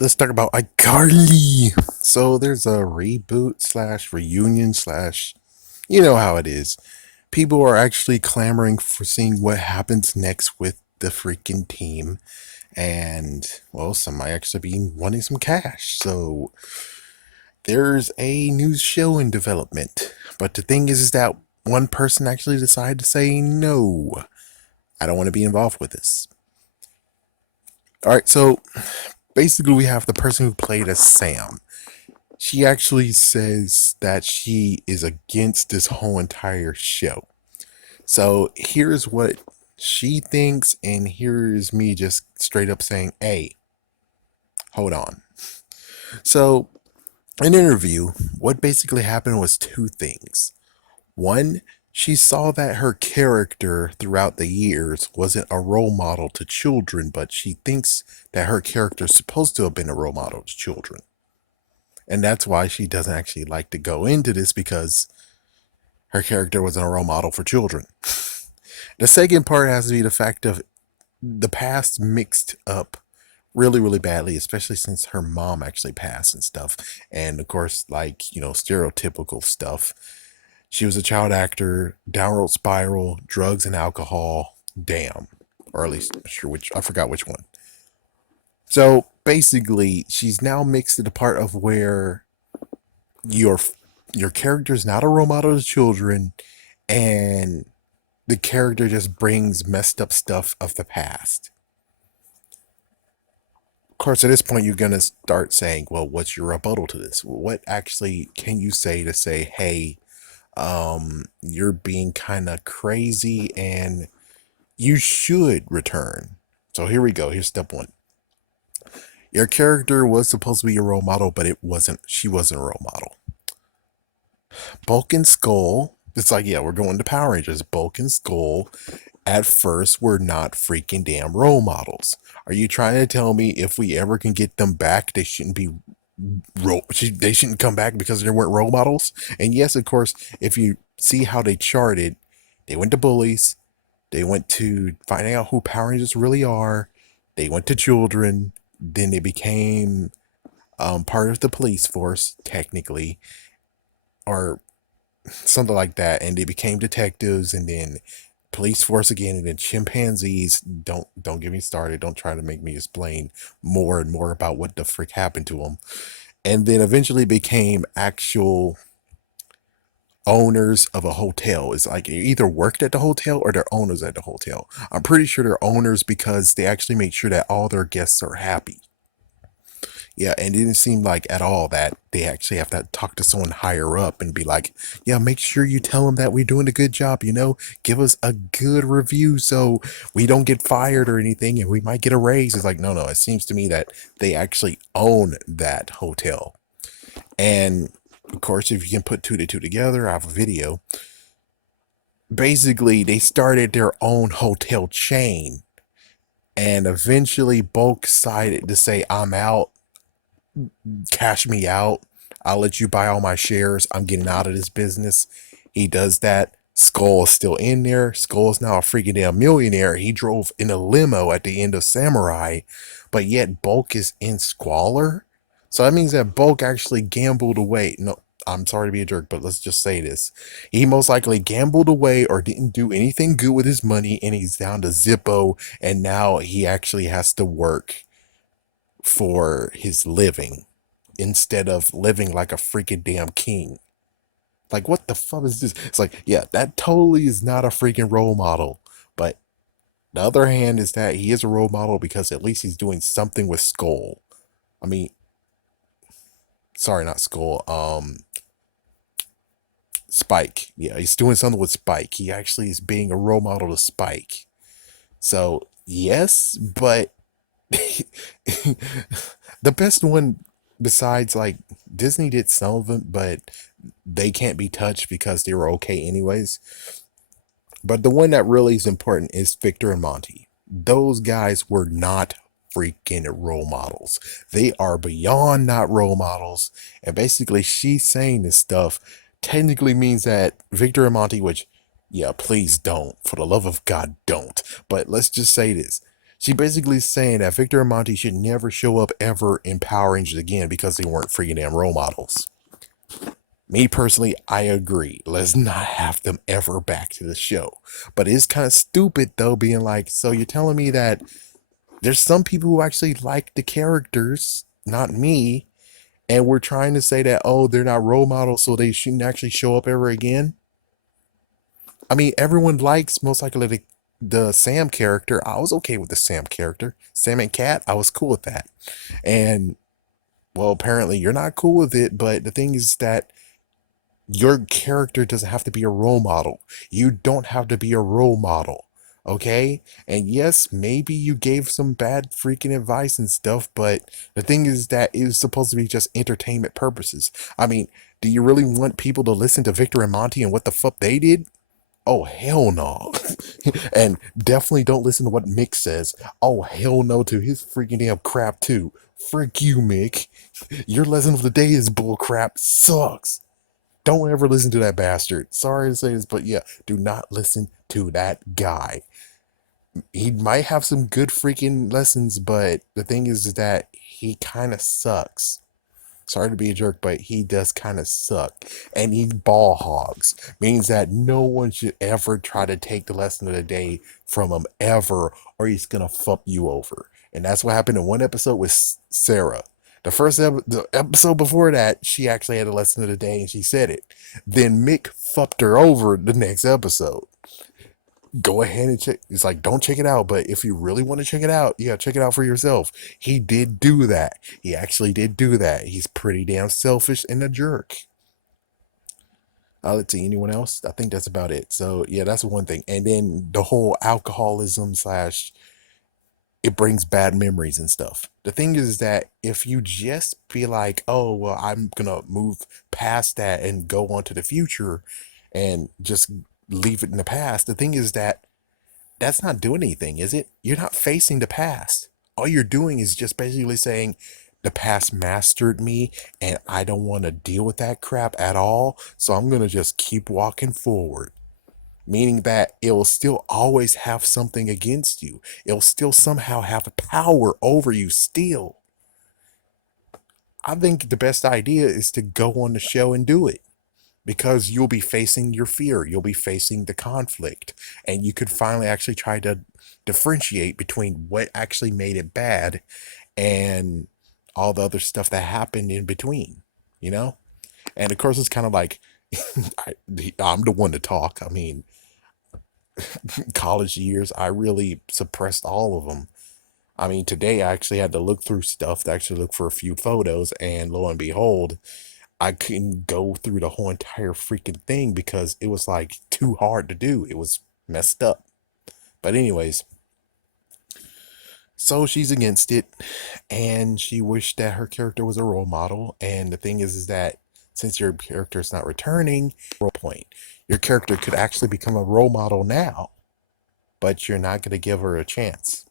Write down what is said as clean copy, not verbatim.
Let's talk about iCarly. So there's a reboot slash reunion slash, you know how it is. People are actually clamoring for seeing what happens next with the freaking team. And, well, some might actually be wanting some cash. So there's a new show in development. But the thing is that one person actually decided to say, no, I don't want to be involved with this. All right, so basically, we have the person who played as Sam. She actually says that she is against this whole entire show. So here's what she thinks, and here's me just straight up saying, hey, hold on. So, in an interview, what basically happened was two things. One, she saw that her character throughout the years wasn't a role model to children, but she thinks that her character is supposed to have been a role model to children. And that's why she doesn't actually like to go into this because her character wasn't a role model for children. The second part has to be the fact of the past mixed up really, really badly, especially since her mom actually passed and stuff. And of course, like, stereotypical stuff. She was a child actor, downward spiral, drugs and alcohol. Damn. Or at least, sure which, I forgot which one. So basically, she's now mixed to the part of where your your character is not a role model to children, and the character just brings messed up stuff of the past. Of course, at this point, you're gonna start saying, "Well, what's your rebuttal to this? What actually can you say to say, hey, you're being kind of crazy, and you should return." So here we go. Here's step one. Your character was supposed to be a role model, but it wasn't. She wasn't a role model. Bulk and Skull. It's like, yeah, we're going to Power Rangers. Bulk and Skull at first were not freaking damn role models. Are you trying to tell me if we ever can get them back, they shouldn't be they shouldn't come back because they weren't role models? And yes, of course, if you see how they charted, they went to bullies, they went to finding out who Power Rangers really are, they went to children, then they became part of the police force, technically, or something like that, and they became detectives, and then police force again, and then chimpanzees. Don't get me started. Don't try to make me explain more and more about what the frick happened to them. And then eventually became actual owners of a hotel. It's like they either worked at the hotel or they're owners at the hotel. I'm pretty sure they're owners because they actually make sure that all their guests are happy. Yeah, and it didn't seem like at all that they actually have to talk to someone higher up and be like, yeah, make sure you tell them that we're doing a good job, give us a good review so we don't get fired or anything and we might get a raise. It's like, no, no, it seems to me that they actually own that hotel. And of course, if you can put two to two together, I have a video. Basically, they started their own hotel chain, and eventually Bulk decided to say, I'm out, cash me out. I'll let you buy all my shares. I'm getting out of this business. He does that. Skull is still in there. Skull is now a freaking damn millionaire. He drove in a limo at the end of Samurai, but yet Bulk is in squalor. So that means that Bulk actually gambled away. No, I'm sorry to be a jerk, but let's just say this. He most likely gambled away or didn't do anything good with his money, and he's down to Zippo, and now he actually has to work for his living instead of living like a freaking damn king. Like, what the fuck is this? It's like, yeah, that totally is not a freaking role model. But the other hand is that he is a role model because at least he's doing something with Skull. I mean, sorry, not Skull. Spike. Yeah, he's doing something with Spike. He actually is being a role model to Spike. So, yes, but the best one besides, like, Disney did some of them, but they can't be touched because they were okay anyways. But the one that really is important is Victor and Monty. Those guys were not freaking role models. They are beyond not role models. And basically, she's saying this stuff technically means that Victor and Monty, which, yeah, please don't. For the love of God, don't. But let's just say this. She basically saying that Victor and Monty should never show up ever in Power Rangers again because they weren't freaking damn role models. Me personally, I agree. Let's not have them ever back to the show. But it's kind of stupid though, being like, so you're telling me that there's some people who actually like the characters, not me, and we're trying to say that, oh, they're not role models, so they shouldn't actually show up ever again. I mean, everyone likes most likely the Sam character. I was okay with the Sam character. Sam and Cat, I was cool with that. And well, apparently you're not cool with it, but the thing is that your character doesn't have to be a role model. You don't have to be a role model. Okay? And yes, maybe you gave some bad freaking advice and stuff, but the thing is that it was supposed to be just entertainment purposes. I mean, do you really want people to listen to Victor and Monty and what the fuck they did? Oh, hell no. And definitely don't listen to what Mick says. Oh, hell no to his freaking damn crap, too. Frick you, Mick. Your lesson of the day is bullcrap. Sucks. Don't ever listen to that bastard. Sorry to say this, but yeah, do not listen to that guy. He might have some good freaking lessons, but the thing is that he kind of sucks. Sorry to be a jerk, but he does kind of suck. And he ball hogs. Means that no one should ever try to take the lesson of the day from him ever, or he's going to fuck you over. And that's what happened in one episode with Sarah. The episode before that, she actually had a lesson of the day and she said it. Then Mick fucked her over the next episode. Go ahead and check. It's like, don't check it out, but if you really want to check it out, yeah, check it out for yourself. He did do that. He actually did do that. He's pretty damn selfish and a jerk. Let's see, anyone else? I think that's about it. So yeah, that's one thing. And then the whole alcoholism slash it brings bad memories and stuff. The thing is that if you just be like, oh, well, I'm gonna move past that and go on to the future and just leave it in the past, the thing is that that's not doing anything, is it? You're not facing the past. All you're doing is just basically saying, the past mastered me and I don't want to deal with that crap at all. So I'm going to just keep walking forward, meaning that it'll still always have something against you. It'll still somehow have power over you still. I think the best idea is to go on the show and do it because you'll be facing your fear, you'll be facing the conflict, and you could finally actually try to differentiate between what actually made it bad and all the other stuff that happened in between, you know? And of course, it's kind of like I, I'm the one to talk. I mean, college years, I really suppressed all of them. I mean, today I actually had to look through stuff to actually look for a few photos, and lo and behold, I couldn't go through the whole entire freaking thing because it was like too hard to do. It was messed up. But anyways, so she's against it and she wished that her character was a role model. And the thing is that since your character is not returning, role point, your character could actually become a role model now, but you're not going to give her a chance.